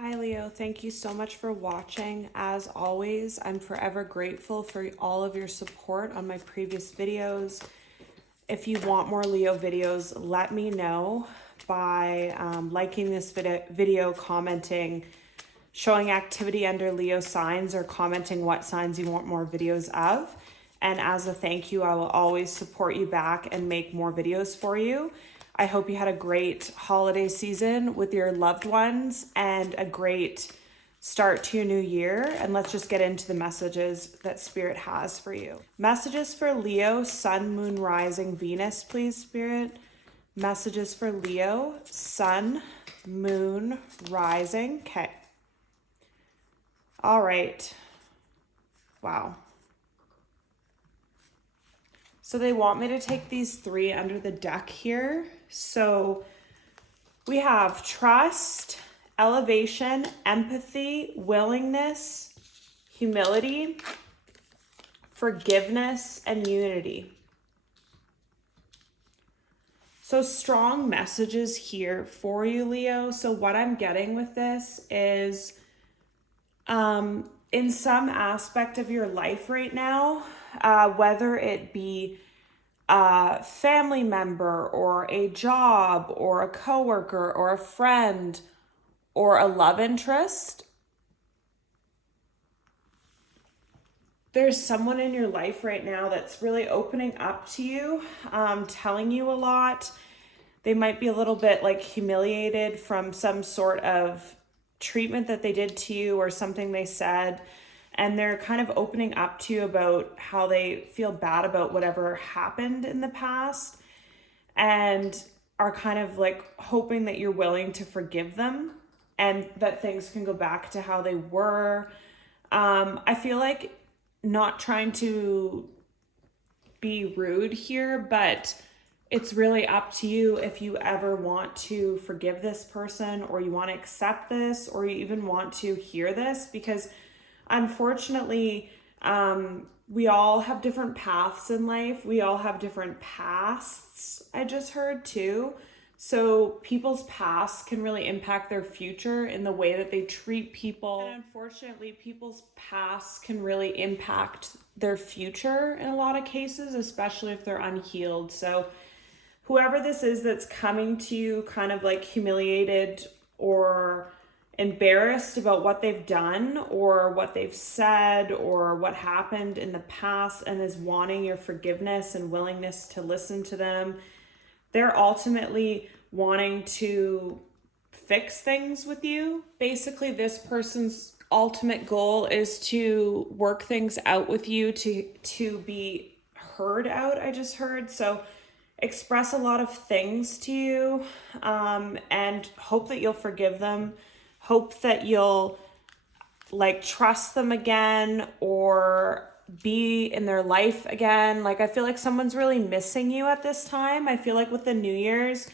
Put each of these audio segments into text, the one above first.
Hi Leo, thank you so much for watching. As always, I'm forever grateful for all of your support on my previous videos. If you want more Leo videos, let me know by liking this video, commenting, showing activity under Leo signs, or commenting what signs you want more videos of. And as a thank you, I will always support you back and make more videos for you. I hope you had a great holiday season with your loved ones and a great start to your new year. And let's just get into the messages that Spirit has for you. Messages for Leo, Sun, Moon, Rising, Venus, please, Spirit. Messages for Leo, Sun, Moon, Rising. Okay. All right. Wow. So they want me to take these three under the deck here. So we have trust, elevation, empathy, willingness, humility, forgiveness, and unity. So strong messages here for you, Leo. So what I'm getting with this is in some aspect of your life right now, whether it be a family member or a job or a coworker or a friend or a love interest, there's someone in your life right now that's really opening up to you, telling you a lot. They might be a little bit like humiliated from some sort of treatment that they did to you or something they said. And they're kind of opening up to you about how they feel bad about whatever happened in the past and are kind of like hoping that you're willing to forgive them and that things can go back to how they were. I feel like, not trying to be rude here, but it's really up to you if you ever want to forgive this person or you want to accept this or you even want to hear this, because unfortunately, we all have different paths in life. We all have different pasts, I just heard too. So people's past can really impact their future in the way that they treat people. And unfortunately, people's past can really impact their future in a lot of cases, especially if they're unhealed. So whoever this is that's coming to you kind of like humiliated or embarrassed about what they've done or what they've said or what happened in the past and is wanting your forgiveness and willingness to listen to them, they're ultimately wanting to fix things with you. Basically, this person's ultimate goal is to work things out with you, to be heard out, I just heard. So express a lot of things to you, and hope that you'll forgive them. Hope that you'll like trust them again or be in their life again. Like, I feel like someone's really missing you at this time. I feel like with the New Year's,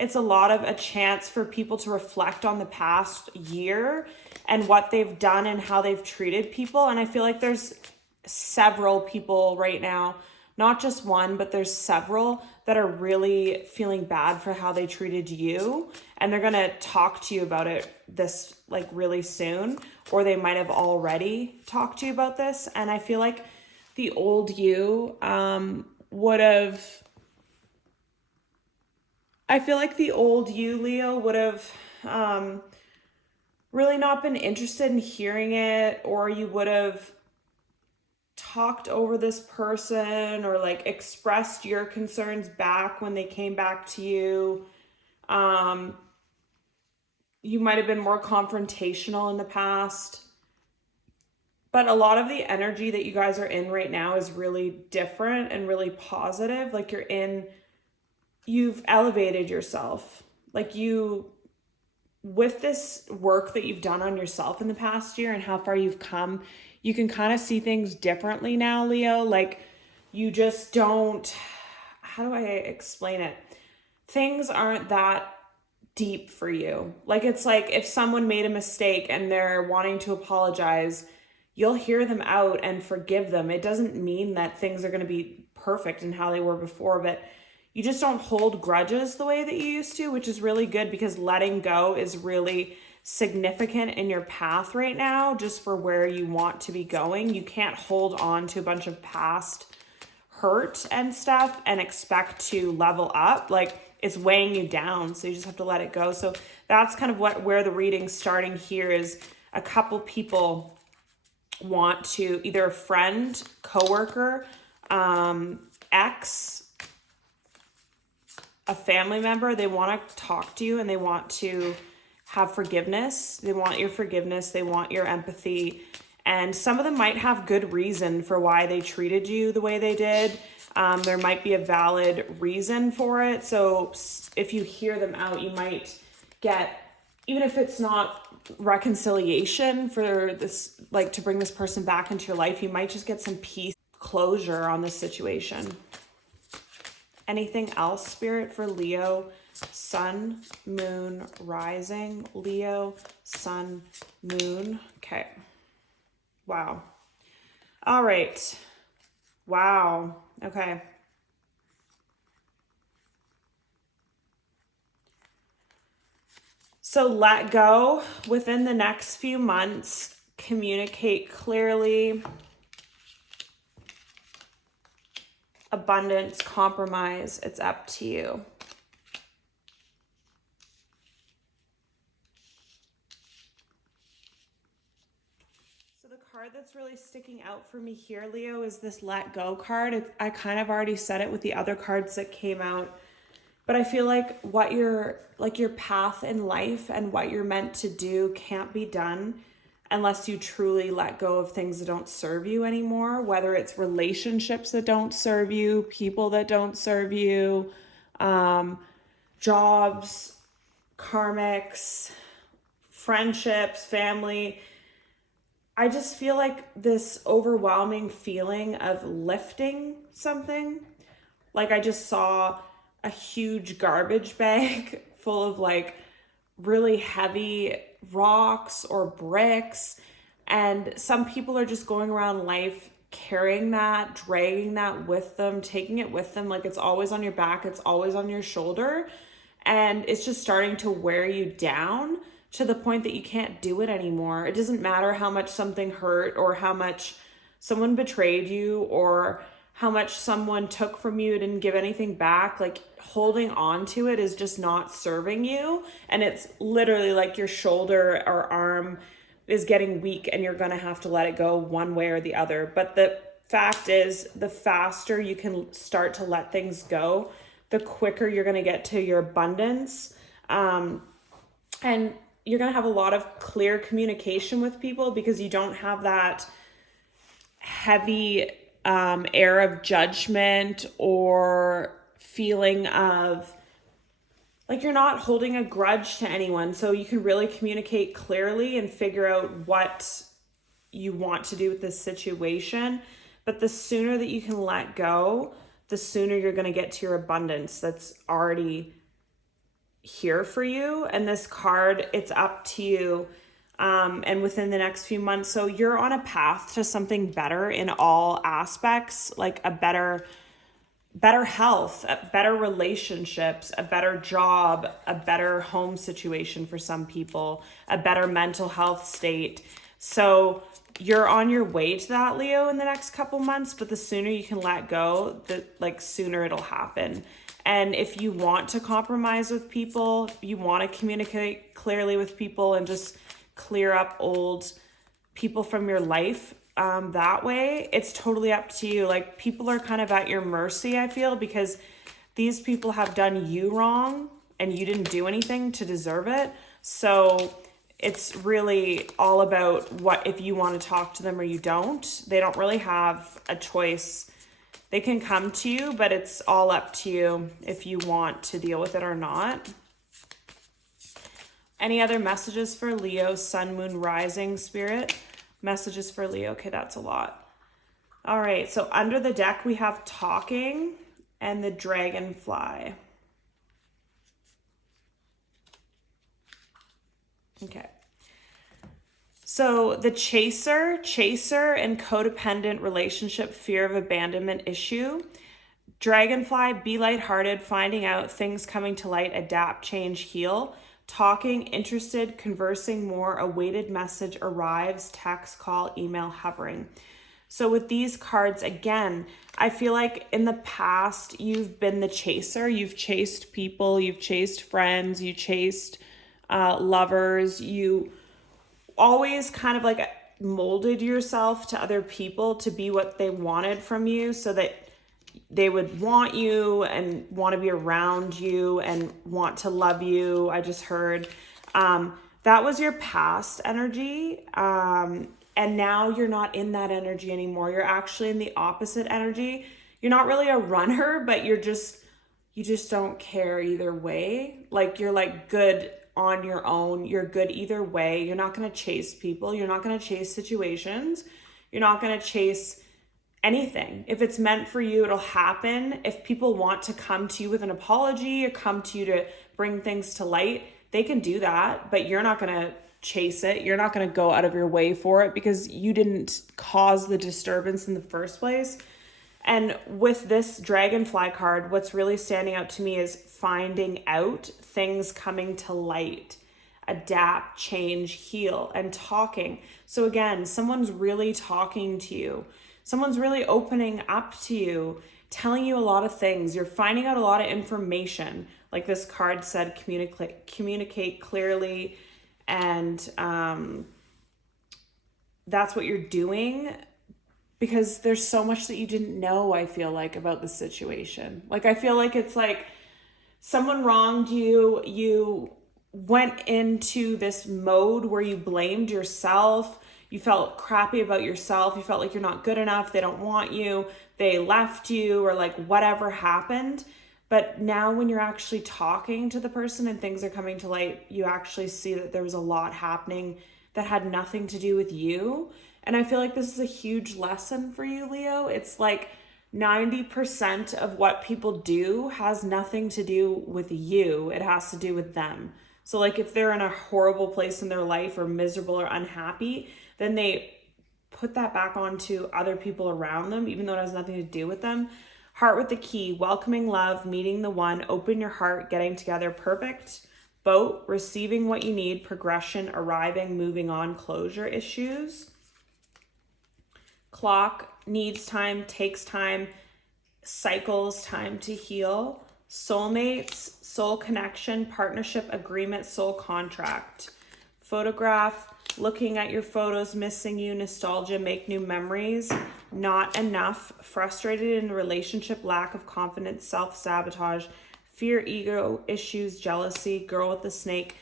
it's a lot of a chance for people to reflect on the past year and what they've done and how they've treated people. And I feel like there's several people right now, not just one, but there's several that are really feeling bad for how they treated you. And they're going to talk to you about it this like really soon, or they might have already talked to you about this. And I feel like the old you Leo, would have really not been interested in hearing it, or you would have talked over this person or like expressed your concerns back when they came back to you. You might have been more confrontational in the past, but a lot of the energy that you guys are in right now is really different and really positive. Like you've elevated yourself. Like with this work that you've done on yourself in the past year and how far you've come, you can kind of see things differently now, Leo. Like, you just don't, how do I explain it? Things aren't that deep for you. Like, it's like if someone made a mistake and they're wanting to apologize, you'll hear them out and forgive them. It doesn't mean that things are going to be perfect in how they were before, but you just don't hold grudges the way that you used to, which is really good, because letting go is really significant in your path right now, just for where you want to be going. You can't hold on to a bunch of past hurt and stuff and expect to level up. Like, it's weighing you down, so you just have to let it go. So that's kind of where the reading's starting here is a couple people want to, either a friend, coworker, ex, a family member, they want to talk to you and they want to have forgiveness. They want your forgiveness. They want your empathy. And some of them might have good reason for why they treated you the way they did. There might be a valid reason for it. So if you hear them out, you might get, even if it's not reconciliation for this, like to bring this person back into your life, you might just get some peace, closure on this situation. Anything else, Spirit, for Leo, Sun, Moon, Rising? Leo, Sun, Moon. Okay. Wow. All right. Wow. Okay. So let go within the next few months. Communicate clearly. Abundance, compromise, it's up to you. So the card that's really sticking out for me here, Leo, is this let go card. I kind of already said it with the other cards that came out, but I feel like what your path in life and what you're meant to do can't be done unless you truly let go of things that don't serve you anymore, whether it's relationships that don't serve you, people that don't serve you, jobs, karmics, friendships, family. I just feel like this overwhelming feeling of lifting something. Like I just saw a huge garbage bag full of like really heavy rocks or bricks, and some people are just going around life carrying that, dragging that with them, taking it with them, like it's always on your back, it's always on your shoulder, and it's just starting to wear you down to the point that you can't do it anymore. It doesn't matter how much something hurt or how much someone betrayed you or how much someone took from you, didn't give anything back. Like holding on to it is just not serving you. And it's literally like your shoulder or arm is getting weak and you're going to have to let it go one way or the other. But the fact is, the faster you can start to let things go, the quicker you're going to get to your abundance. And you're going to have a lot of clear communication with people because you don't have that heavy air of judgment or feeling of like you're not holding a grudge to anyone. So you can really communicate clearly and figure out what you want to do with this situation. But the sooner that you can let go, the sooner you're going to get to your abundance that's already here for you. And this card, it's up to you. And within the next few months. So you're on a path to something better in all aspects, like a better health, better relationships, a better job, a better home situation for some people, a better mental health state. So you're on your way to that, Leo, in the next couple months, but the sooner you can let go, the sooner it'll happen. And if you want to compromise with people, you want to communicate clearly with people and just clear up old people from your life that way, it's totally up to you. Like people are kind of at your mercy, I feel, because these people have done you wrong and you didn't do anything to deserve it. So it's really all about what, if you want to talk to them or you don't. They don't really have a choice. They can come to you, but it's all up to you if you want to deal with it or not. Any other messages for Leo, Sun, Moon, Rising, Spirit? Messages for Leo. Okay, that's a lot. All right, so under the deck, we have Talking and the Dragonfly. Okay. So the chaser and codependent relationship, fear of abandonment issue. Dragonfly, be lighthearted, finding out, things coming to light, adapt, change, heal. talking, interested, conversing more, awaited message arrives, text, call, email, hovering. So with these cards, again, I feel like in the past, you've been the chaser. You've chased people, you've chased friends, you chased lovers. You always kind of like molded yourself to other people to be what they wanted from you so that they would want you and want to be around you and want to love you. I just heard that was your past energy. And now you're not in that energy anymore. You're actually in the opposite energy. You're not really a runner, but you just don't care either way. Like you're like good on your own. You're good either way. You're not going to chase people. You're not going to chase situations. You're not going to chase anything. If it's meant for you, it'll happen. If people want to come to you with an apology or come to you to bring things to light, they can do that, but you're not going to chase it. You're not going to go out of your way for it because you didn't cause the disturbance in the first place. And with this dragonfly card, what's really standing out to me is finding out, things coming to light, adapt, change, heal, and talking. So again, someone's really talking to you. Someone's really opening up to you, telling you a lot of things. You're finding out a lot of information. Like this card said, communicate clearly. And that's what you're doing because there's so much that you didn't know, I feel like, about the situation. Like, I feel like it's like someone wronged you. You went into this mode where you blamed yourself. You felt crappy about yourself. You felt like you're not good enough. They don't want you. They left you or like whatever happened. But now when you're actually talking to the person and things are coming to light, you actually see that there was a lot happening that had nothing to do with you. And I feel like this is a huge lesson for you, Leo. It's like 90% of what people do has nothing to do with you. It has to do with them. So like if they're in a horrible place in their life or miserable or unhappy, then they put that back onto other people around them, even though it has nothing to do with them. Heart with the key, welcoming love, meeting the one, open your heart, getting together, perfect. Boat, receiving what you need, progression, arriving, moving on, closure issues. Clock, needs time, takes time, cycles, time to heal. Soulmates, soul connection, partnership, agreement, soul contract. Photograph, looking at your photos, missing you, nostalgia, make new memories. Not enough, frustrated in a relationship, lack of confidence, self-sabotage, fear, ego issues, jealousy, girl with the snake,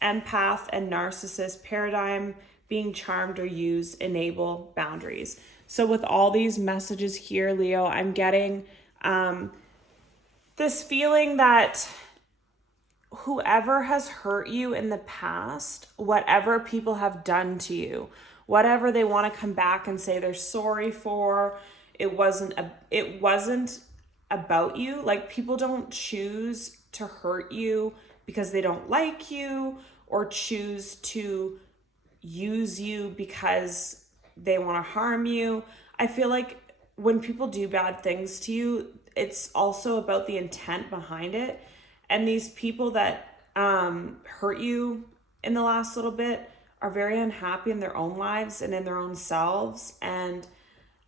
empath and narcissist, paradigm, being charmed or used, enable, boundaries. So with all these messages here, Leo, I'm getting this feeling that whoever has hurt you in the past, whatever people have done to you, whatever they want to come back and say they're sorry for, it wasn't about you. Like people don't choose to hurt you because they don't like you or choose to use you because they want to harm you. I feel like when people do bad things to you, it's also about the intent behind it. And these people that hurt you in the last little bit are very unhappy in their own lives and in their own selves, and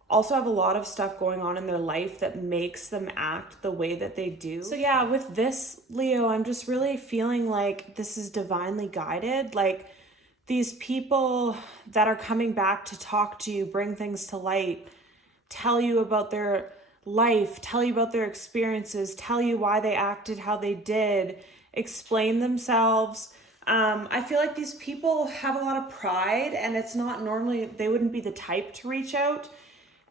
also have a lot of stuff going on in their life that makes them act the way that they do. So yeah, with this, Leo, I'm just really feeling like this is divinely guided. Like these people that are coming back to talk to you, bring things to light, tell you about their life, tell you about their experiences, tell you why they acted how they did, explain themselves. I feel like these people have a lot of pride, and it's not normally, they wouldn't be the type to reach out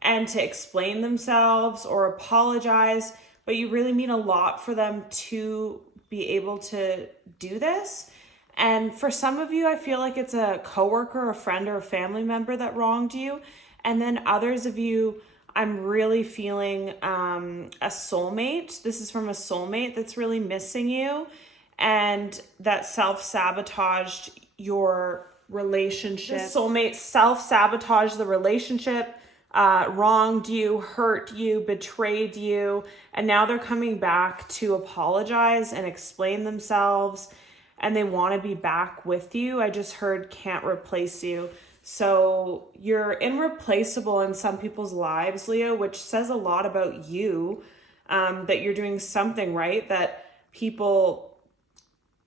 and to explain themselves or apologize, but you really mean a lot for them to be able to do this. And for some of you, I feel like it's a coworker, a friend, or a family member that wronged you. And then others of you, I'm really feeling a soulmate. This is from a soulmate that's really missing you and that self-sabotaged your relationship. This soulmate self-sabotaged the relationship, wronged you, hurt you, betrayed you, and now they're coming back to apologize and explain themselves and they want to be back with you. I just heard can't replace you. So you're irreplaceable in some people's lives, Leo, which says a lot about you, that you're doing something right, that people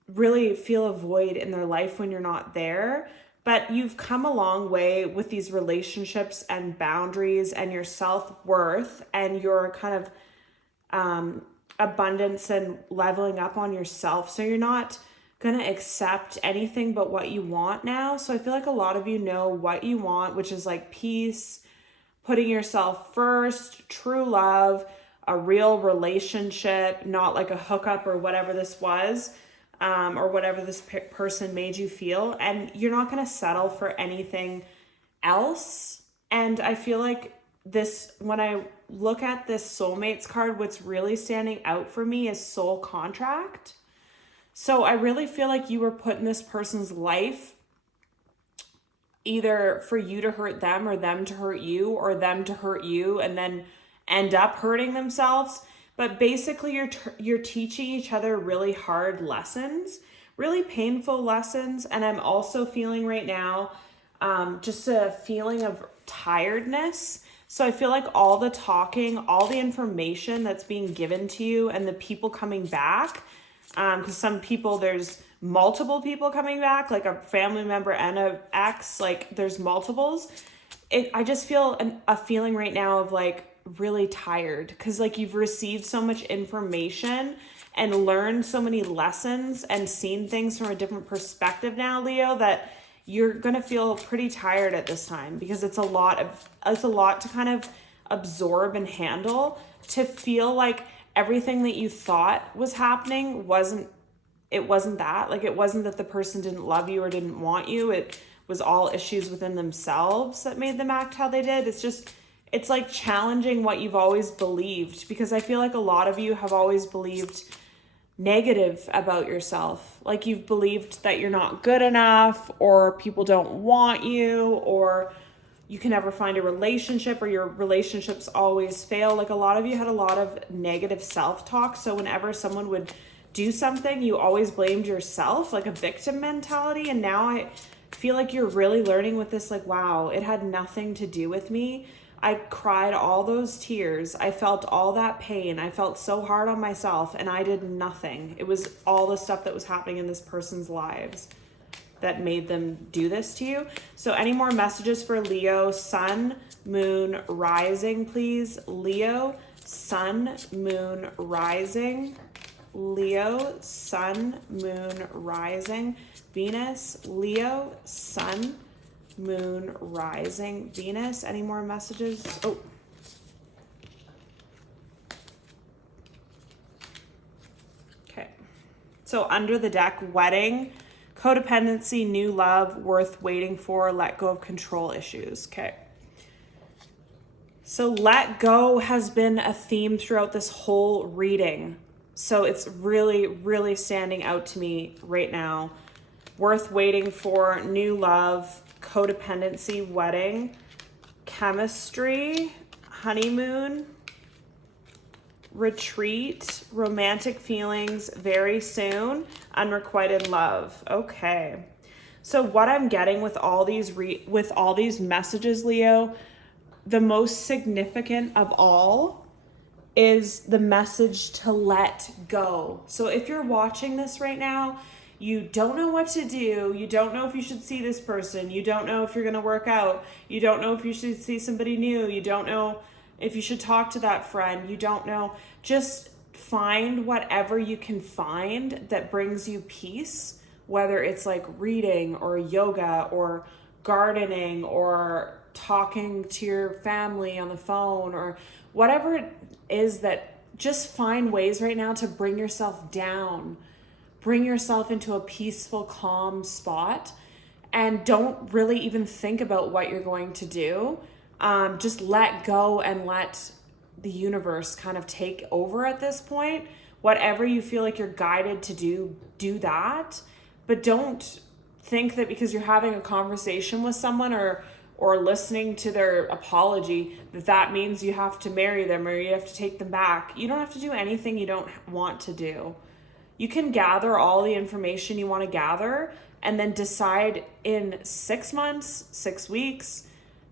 really feel a void in their life when you're not there. But you've come a long way with these relationships and boundaries and your self-worth and your kind of abundance and leveling up on yourself. So you're not going to accept anything but what you want now. So I feel like a lot of you know what you want, which is like peace, putting yourself first, true love, a real relationship, not like a hookup or whatever this was, or whatever this person made you feel. And you're not going to settle for anything else. And I feel like this, when I look at this soulmates card, what's really standing out for me is soul contract. So I really feel like you were put in this person's life either for you to hurt them or them to hurt you or them to hurt you and then end up hurting themselves. But basically you're teaching each other really hard lessons, really painful lessons. And I'm also feeling right now just a feeling of tiredness. So I feel like all the talking, all the information that's being given to you and the people coming back, because some people, there's multiple people coming back, like a family member and an ex, like there's multiples. I just feel a feeling right now of like really tired because like you've received so much information and learned so many lessons and seen things from a different perspective now, Leo, that you're going to feel pretty tired at this time because it's a lot to kind of absorb and handle, to feel like everything that you thought was happening wasn't that. Like it wasn't that the person didn't love you or didn't want you. It was all issues within themselves that made them act how they did. It's like challenging what you've always believed, because I feel like a lot of you have always believed negative about yourself. Like you've believed that you're not good enough, or people don't want you, or you can never find a relationship, or your relationships always fail. Like a lot of you had a lot of negative self-talk. So whenever someone would do something, you always blamed yourself, like a victim mentality. And now I feel like you're really learning with this, like, wow, it had nothing to do with me. I cried all those tears. I felt all that pain. I felt so hard on myself and I did nothing. It was all the stuff that was happening in this person's lives that made them do this to you. So any more messages for Leo, sun, moon, rising, please? Leo, sun, moon, rising. Leo, sun, moon, rising. Venus, Leo, sun, moon, rising, Venus. Any more messages? Oh. Okay. So under the deck, wedding, codependency, new love, worth waiting for, let go of control issues. Okay. So let go has been a theme throughout this whole reading. So it's really, really standing out to me right now. Worth waiting for, new love, codependency, wedding, chemistry, honeymoon, retreat, romantic feelings, very soon, unrequited love. Okay. So what I'm getting with all these messages, Leo, the most significant of all is the message to let go. So if you're watching this right now, you don't know what to do. You don't know if you should see this person. You don't know if you're going to work out. You don't know if you should see somebody new. You don't know if you should talk to that friend. You don't know. Just find whatever you can find that brings you peace, whether it's like reading or yoga or gardening or talking to your family on the phone or whatever it is. That just find ways right now to bring yourself down. Bring yourself into a peaceful, calm spot, and don't really even think about what you're going to do. Just let go and let the universe kind of take over at this point. Whatever you feel like you're guided to do that. But don't think that because you're having a conversation with someone or listening to their apology, that means you have to marry them or you have to take them back. You don't have to do anything you don't want to do. You can gather all the information you want to gather and then decide in 6 months, 6 weeks,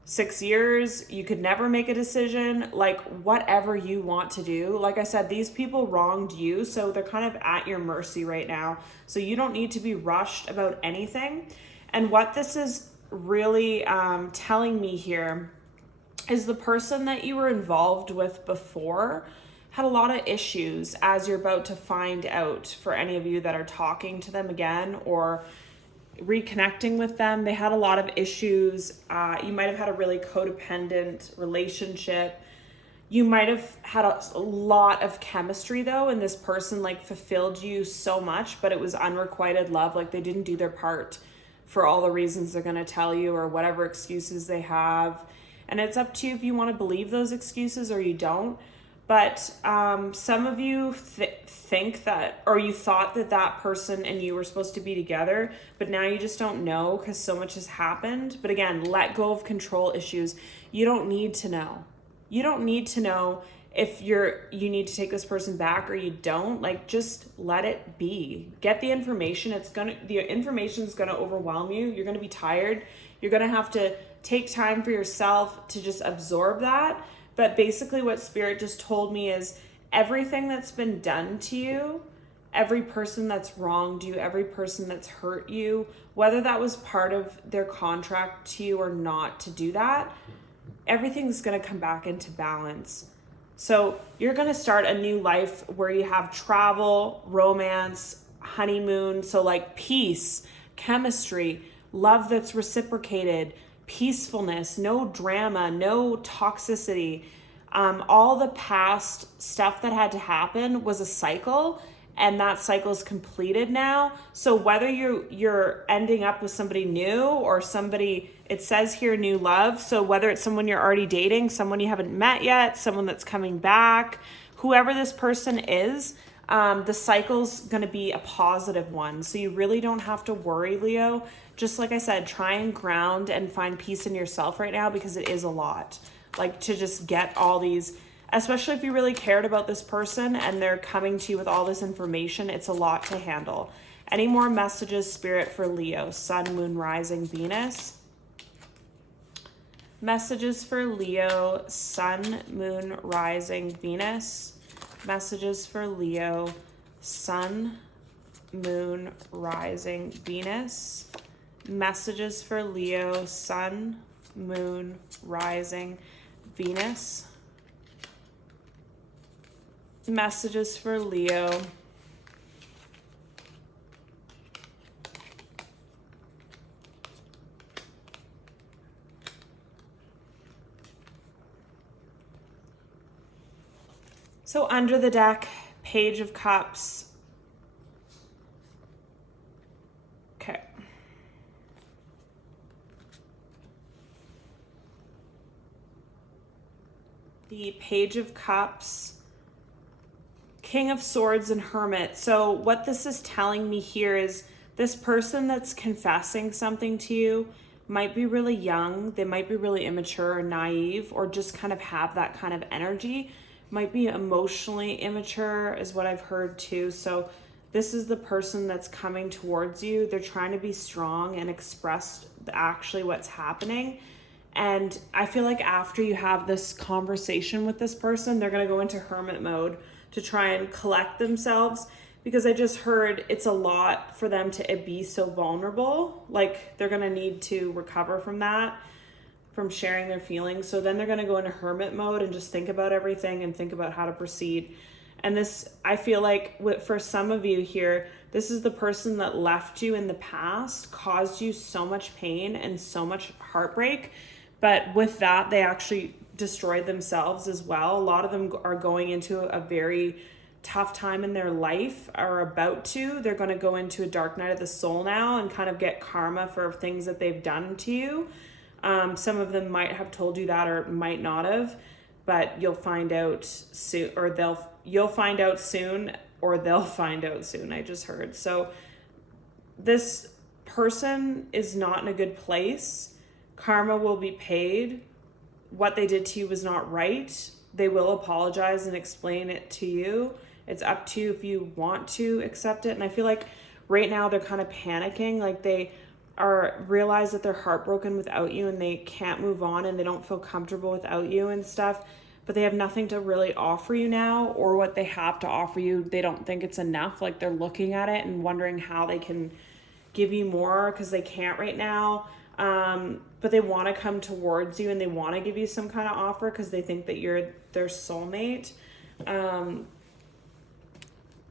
6 years. You could never make a decision, like whatever you want to do. Like I said, these people wronged you, so they're kind of at your mercy right now. So you don't need to be rushed about anything. And what this is really telling me here is the person that you were involved with before had a lot of issues, as you're about to find out. For any of you that are talking to them again or reconnecting with them, they had a lot of issues. You might have had a really codependent relationship. You might have had a lot of chemistry though, and this person like fulfilled you so much, but it was unrequited love. Like they didn't do their part for all the reasons they're going to tell you or whatever excuses they have. And it's up to you if you want to believe those excuses or you don't. But some of you think that, or you thought that that person and you were supposed to be together, but now you just don't know because so much has happened. But again, let go of control issues. You don't need to know. You don't need to know if you need to take this person back or you don't. Like, just let it be. Get the information. The information is gonna overwhelm you. You're gonna be tired. You're gonna have to take time for yourself to just absorb that. But basically what Spirit just told me is everything that's been done to you, every person that's wronged you, every person that's hurt you, whether that was part of their contract to you or not to do that, everything's going to come back into balance. So you're going to start a new life where you have travel, romance, honeymoon. So like peace, chemistry, love that's reciprocated, peacefulness, no drama, no toxicity. All the past stuff that had to happen was a cycle, and that cycle is completed now. So whether you're ending up with somebody new or somebody, it says here new love. So whether it's someone you're already dating, someone you haven't met yet, someone that's coming back, whoever this person is, the cycle's going to be a positive one. So you really don't have to worry, Leo. Just like I said, try and ground and find peace in yourself right now, because it is a lot. Like, to just get all these, especially if you really cared about this person and they're coming to you with all this information, it's a lot to handle. Any more messages, Spirit, for Leo? Sun, Moon, Rising, Venus. Messages for Leo, Sun, Moon, Rising, Venus. Messages for Leo, Sun, Moon, Rising, Venus. Messages for Leo, Sun, Moon, Rising, Venus. Messages for Leo. So under the deck, Page of Cups. Okay. The Page of Cups, King of Swords, and Hermit. So what this is telling me here is this person that's confessing something to you might be really young. They might be really immature or naive, or just kind of have that kind of energy. Might be emotionally immature is what I've heard too. So this is the person that's coming towards you. They're trying to be strong and express actually what's happening. And I feel like after you have this conversation with this person, they're going to go into hermit mode to try and collect themselves, because I just heard it's a lot for them to be so vulnerable. Like, they're going to need to recover from that, from sharing their feelings. So then they're going to go into hermit mode and just think about everything and think about how to proceed. And this, I feel like for some of you here, this is the person that left you in the past, caused you so much pain and so much heartbreak. But with that, they actually destroyed themselves as well. A lot of them are going into a very tough time in their life, are about to. They're going to go into a dark night of the soul now and kind of get karma for things that they've done to you. Some of them might have told you that or might not have, but you'll find out soon, or you'll find out soon, or they'll find out soon, I just heard. So this person is not in a good place. Karma will be paid. What they did to you was not right. They will apologize and explain it to you. It's up to you if you want to accept it. And I feel like right now they're kind of panicking, like they realize that they're heartbroken without you and they can't move on and they don't feel comfortable without you and stuff, but they have nothing to really offer you now, or what they have to offer you, they don't think it's enough. Like they're looking at it and wondering how they can give you more because they can't right now. But they want to come towards you and they want to give you some kind of offer because they think that you're their soulmate.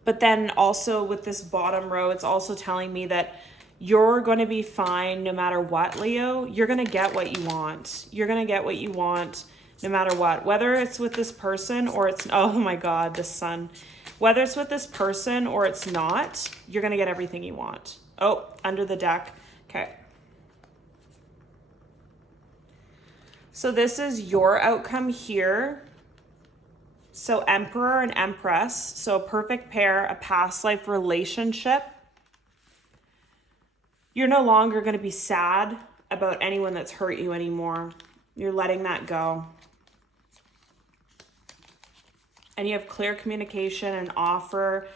But then also with this bottom row, it's also telling me that you're going to be fine no matter what, Leo. You're going to get what you want. You're going to get what you want no matter what. Whether it's with this person or it's, oh my God, the sun. Whether it's with this person or it's not, you're going to get everything you want. Oh, under the deck. Okay. So this is your outcome here. So Emperor and Empress. So a perfect pair, a past life relationship. You're no longer going to be sad about anyone that's hurt you anymore. You're letting that go. And you have clear communication and offer.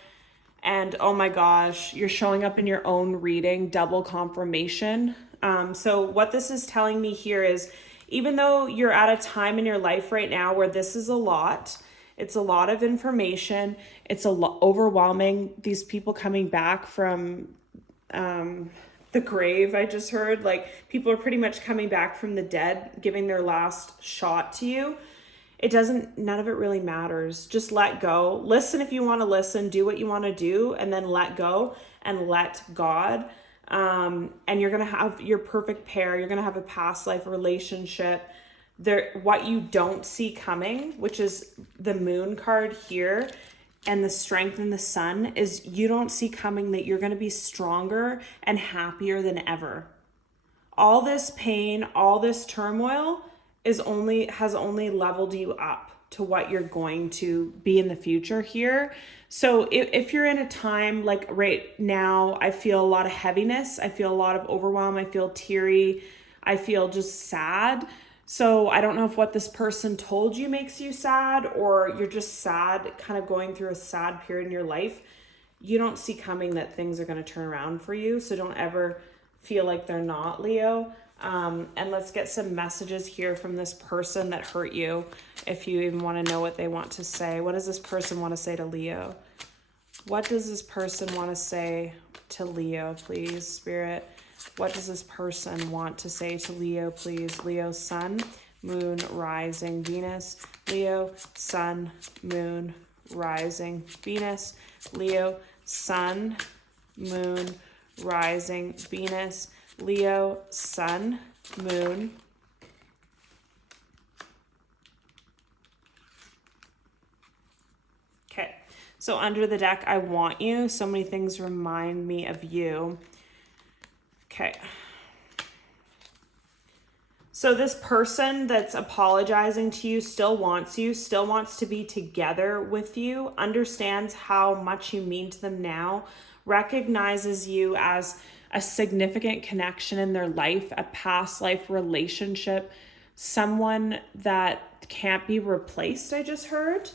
And oh my gosh, you're showing up in your own reading, double confirmation. So what this is telling me here is, even though you're at a time in your life right now where this is a lot, it's a lot of information, it's overwhelming. These people coming back from the grave, I just heard, like people are pretty much coming back from the dead, giving their last shot to you. None of it really matters. Just let go. Listen if you want to listen, do what you want to do, and then let go and let God. And you're going to have your perfect pair. You're going to have a past life relationship. What you don't see coming, which is the moon card here, and the strength in the sun, is you don't see coming that you're going to be stronger and happier than ever. All this pain, all this turmoil has only leveled you up to what you're going to be in the future here. So if you're in a time like right now, I feel a lot of heaviness, I feel a lot of overwhelm, I feel teary, I feel just sad. So I don't know if what this person told you makes you sad, or you're just sad, kind of going through a sad period in your life. You don't see coming that things are going to turn around for you. So don't ever feel like they're not, Leo. And let's get some messages here from this person that hurt you, if you even want to know what they want to say. What does this person want to say to Leo? What does this person want to say to Leo, please, Spirit? What does this person want to say to Leo, please? Leo, Sun, Moon, Rising, Venus. Leo, Sun, Moon, Rising, Venus. Leo, Sun, Moon, Rising, Venus. Leo, Sun, Moon. Okay, so under the deck, I want you. So many things remind me of you. Okay. So this person that's apologizing to you still wants to be together with you, understands how much you mean to them now, recognizes you as a significant connection in their life, a past life relationship, someone that can't be replaced, I just heard.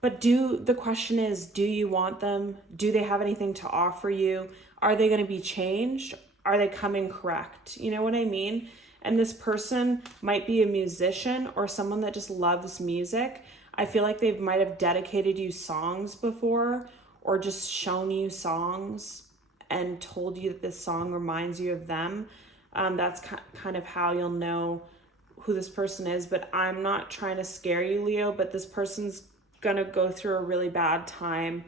But the question is, do you want them? Do they have anything to offer you? Are they going to be changed? Are they coming correct? You know what I mean? And this person might be a musician or someone that just loves music. I feel like they might have dedicated you songs before, or just shown you songs and told you that this song reminds you of them. That's kind of how you'll know who this person is. But I'm not trying to scare you, Leo, but this person's gonna go through a really bad time.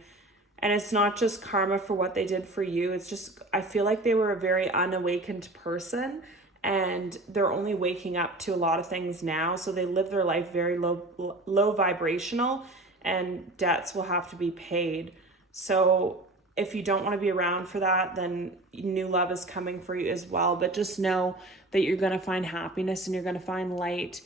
And it's not just karma for what they did for you. It's just, I feel like they were a very unawakened person and they're only waking up to a lot of things now. So they live their life very low vibrational, and debts will have to be paid. So if you don't want to be around for that, then new love is coming for you as well. But just know that you're going to find happiness and you're going to find light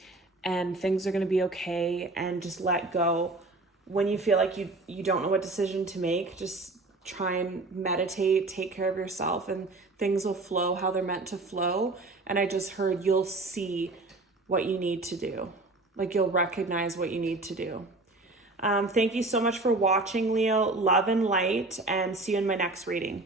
and things are going to be okay, and just let go. When you feel like you don't know what decision to make, just try and meditate, take care of yourself, and things will flow how they're meant to flow. And I just heard you'll see what you need to do. Like you'll recognize what you need to do. Thank you so much for watching, Leo. Love and light, and see you in my next reading.